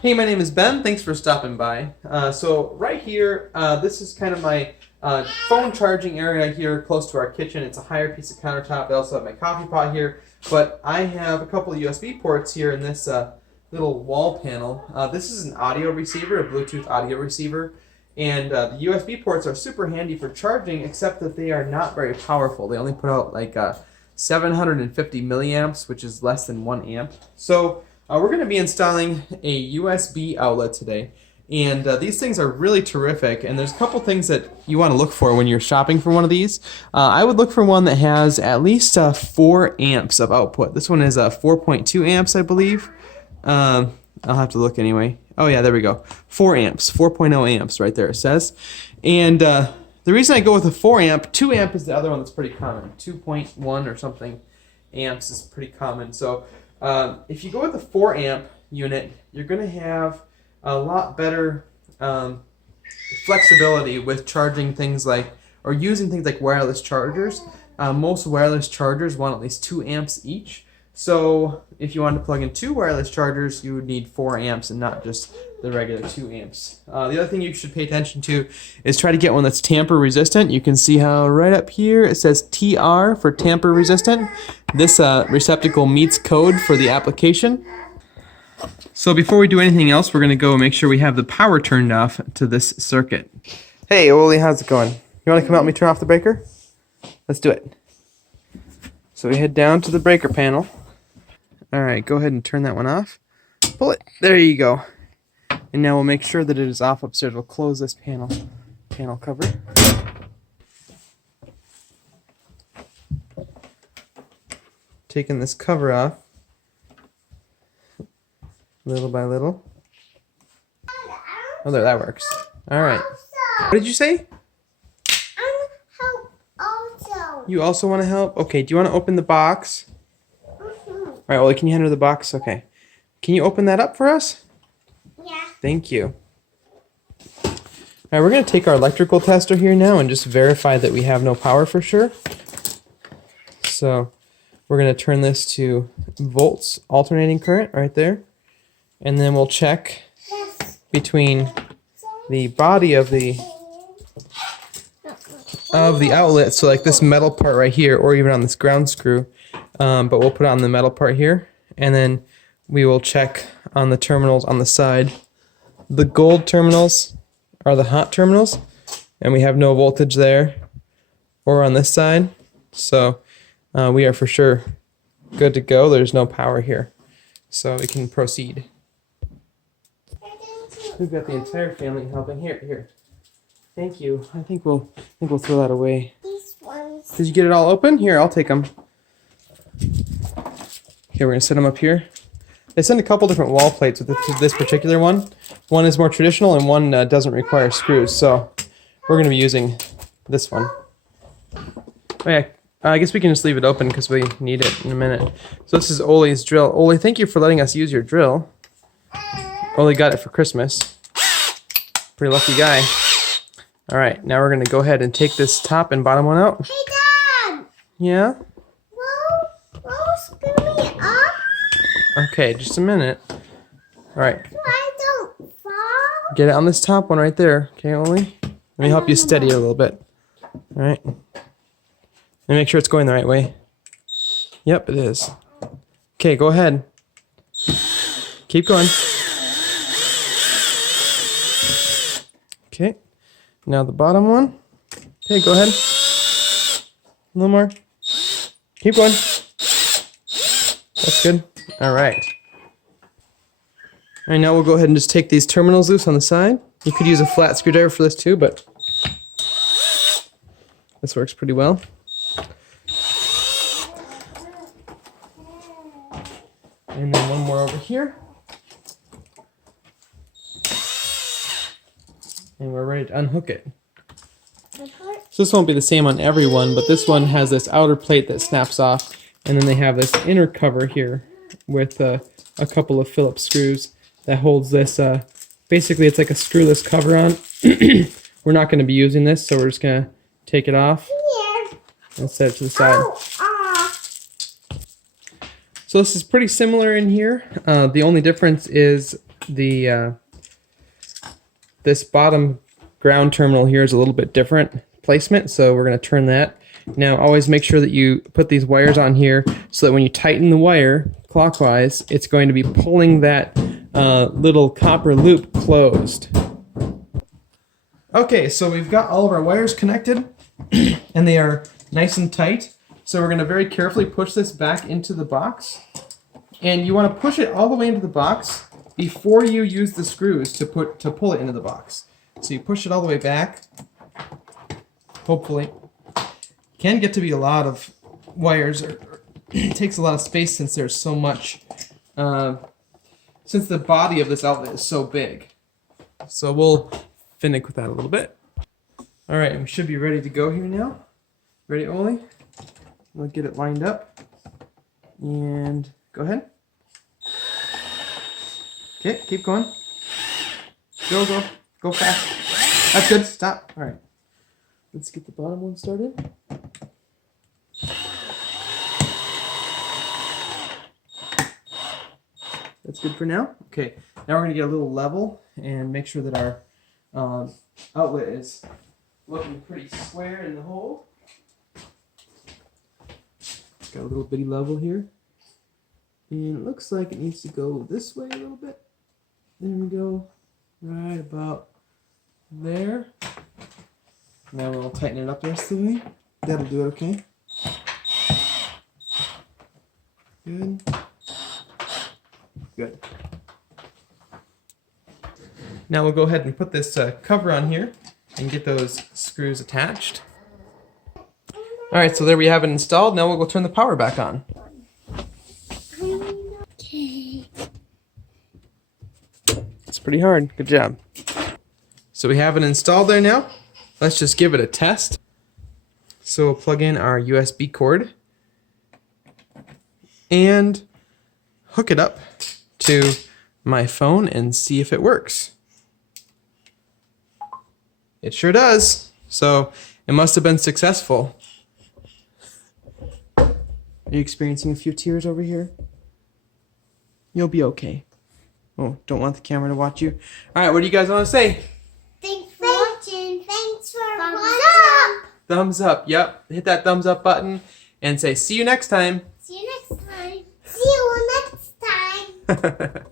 Hey, my name is Ben. Thanks for stopping by. So right here, this is kind of my phone charging area here close to our kitchen. It's a higher piece of countertop. I also have my coffee pot here, but I have a couple of USB ports here in this little wall panel. This is an audio receiver, a Bluetooth audio receiver, and the USB ports are super handy for charging, except that they are not very powerful. They only put out like 750 milliamps, which is less than 1 amp. So we're going to be installing a USB outlet today, and these things are really terrific, and there's a couple things that you want to look for when you're shopping for one of these. I would look for one that has at least 4 amps of output. This one is 4.2 amps, I believe. I'll have to look anyway. Oh yeah, there we go. 4 amps, 4.0 amps right there it says. And the reason I go with a 4 amp, 2 amp is the other one that's pretty common. 2.1 or something amps is pretty common. So if you go with the 4 amp unit, you're going to have a lot better flexibility with charging things like, or using things like wireless chargers. Most wireless chargers want at least 2 amps each. So if you wanted to plug in 2 wireless chargers, you would need 4 amps and not just the regular 2 amps. The other thing you should pay attention to is try to get one that's tamper resistant. You can see how right up here it says TR for tamper resistant. This receptacle meets code for the application. So before we do anything else, we're going to go make sure we have the power turned off to this circuit. Hey, Oli, how's it going? You want to come help me turn off the breaker? Let's do it. So we head down to the breaker panel. All right, go ahead and turn that one off. Pull it. There you go. And now we'll make sure that it is off upstairs. We'll close this panel cover. Taking this cover off little by little. Oh, there, that works. All right. What did you say? You also want to help? Okay, do you want to open the box? All right, Oli, can you hand her the box? Okay. Can you open that up for us? Yeah. Thank you. All right, we're going to take our electrical tester here now and just verify that we have no power for sure. So we're going to turn this to volts alternating current right there. And then we'll check between the body of the outlet, so like this metal part right here, or even on this ground screw, but we'll put it on the metal part here, and then we will check on the terminals on the side. The gold terminals are the hot terminals, and we have no voltage there or on this side, so we are for sure good to go. There's no power here, so we can proceed. We've got the entire family helping. Here. Thank you. I think we'll throw that away. These ones. Did you get it all open? Here, I'll take them. Okay, we're gonna set them up here. They send a couple different wall plates with this particular one. One is more traditional, and one doesn't require screws. So we're gonna be using this one. Oh yeah, I guess we can just leave it open because we need it in a minute. So this is Oli's drill. Oli, thank you for letting us use your drill. Oli got it for Christmas. Pretty lucky guy. All right, now we're going to go ahead and take this top and bottom one out. Hey, Dad! Yeah? Will screw me up? Okay, just a minute. All right. So I don't fall? Get it on this top one right there. Okay, Oli? Let me help you steady it a little bit. All right. Let me make sure it's going the right way. Yep, it is. Okay, go ahead. Keep going. Okay. Now the bottom one. Okay, go ahead. A little more. Keep going. That's good. All right. All right, now we'll go ahead and just take these terminals loose on the side. You could use a flat screwdriver for this too, but this works pretty well. And then one more over here. And we're ready to unhook it. So this won't be the same on every one, but this one has this outer plate that snaps off, and then they have this inner cover here with a couple of Phillips screws that holds this. Basically, it's like a screwless cover on. We're not going to be using this, so we're just going to take it off and set it to the side. So this is pretty similar in here. The only difference is the this bottom ground terminal here is a little bit different placement, so we're going to turn that. Now always make sure that you put these wires on here so that when you tighten the wire clockwise, it's going to be pulling that little copper loop closed. Okay, so we've got all of our wires connected and they are nice and tight. So we're going to very carefully push this back into the box. And you want to push it all the way into the box before you use the screws to pull it into the box. So you push it all the way back. Hopefully. Can get to be a lot of wires. It takes a lot of space since there's so much, since the body of this outlet is so big. So we'll finick with that a little bit. All right, we should be ready to go here now. Ready, Oli? We'll get it lined up. And go ahead. Okay, keep going. Go fast. That's good, stop. All right. Let's get the bottom one started. That's good for now. Okay, now we're going to get a little level and make sure that our outlet is looking pretty square in the hole. Got a little bitty level here. And it looks like it needs to go this way a little bit. There we go. Right about there. Now we'll tighten it up the rest of the way. That'll do it, okay? Good. Good. Now we'll go ahead and put this cover on here and get those screws attached. Alright, so there we have it installed. Now we'll go turn the power back on. Okay. It's pretty hard. Good job. So we have it installed there now. Let's just give it a test. So we'll plug in our USB cord and hook it up to my phone and see if it works. It sure does. So it must have been successful. Are you experiencing a few tears over here? You'll be okay. Oh, don't want the camera to watch you. All right, what do you guys want to say? Thanks for watching. Thanks for watching. Thumbs up. Yep. Hit that thumbs up button and say see you next time. See you next time. See you next time.